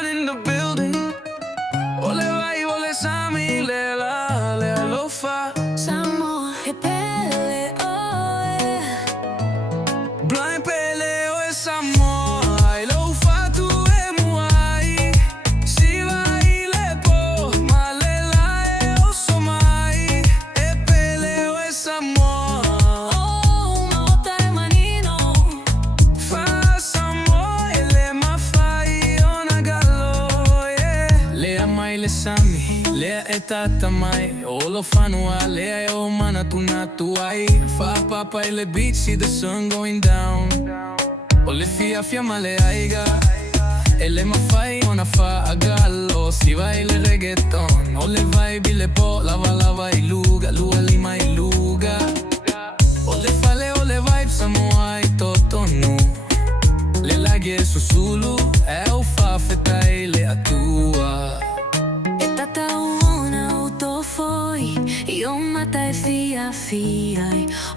one in the building. Ole vai, ole Sami, le la, le alofa. Samo e pele, oh yeah. Blind pele, oe Samo, ai lofa tu e muai. Si vai le po, ma le la e oso mai. E pele, oe Samo. Oh, uma outra é manino. Fa Samo, ele ma fai ona gallo, yeah. Lea mai le Sami, lea e tata mai. Olo fanua, lea e o mana tu ai. Fa papa e le beach, see the sun going down. Ole fia fiamma le aiga. E le ma fai ona fa a gallo. Si vai le reggaeton, ole vai bile po. Lava iluga, lua lima iluga. Ole fale, ole vibe, samoa e totonu. Le laghe su sulu, e o fa feta e le atua. E tata una auto foi. Io mata e fia.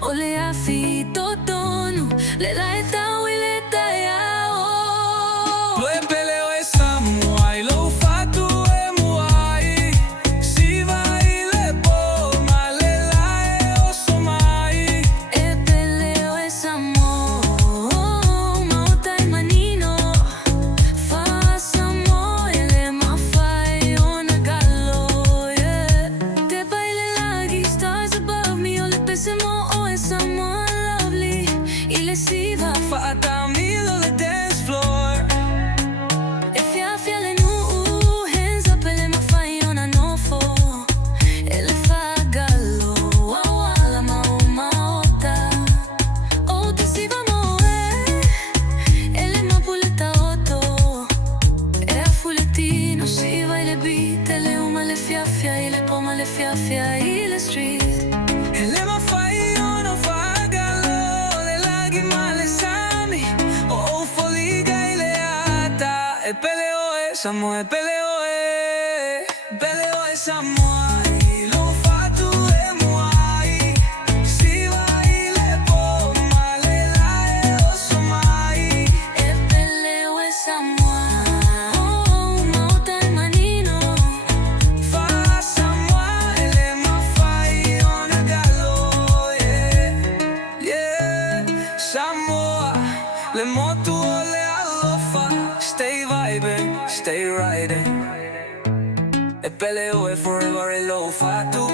Ole a fi totonu. Le la e tau e le taia, oh. Lo e pele o e samuai, lo fa tu e muai. Si vai le po, ma le la e oso mai. E peleo e samo, uma outra é manino. Fa samo e le ma fai ona gallo, yeah. Te baile laghi, stars above me. Ole pesemo o e samo lovely. Ile si va. Fa adamilo le dance floor. E fia le nu, hands up e le ma fai ona nofo. E le fa gallo, wow, la ma uma outra. Outra si va moe, e le ma puletta otto. E a fulettino si va e le beat, e le uma le fia, e le poma le fia, e le street. E le ma fai ono fa gallo. Le laghi ma le sami. O foliga e le ata. E pele o e samo, e pele o e. Pele o e samuai. Lo fa tu e muai. Si vai le po, ma le la e oso mai. E peleo e samoa, uma outra é manino. Fa samuai, le ma fai ona gallo, yeah. Yeah, Samoa, le motu o le alofa. Stay vibing, stay riding. E peleo e forever e lo fa tu.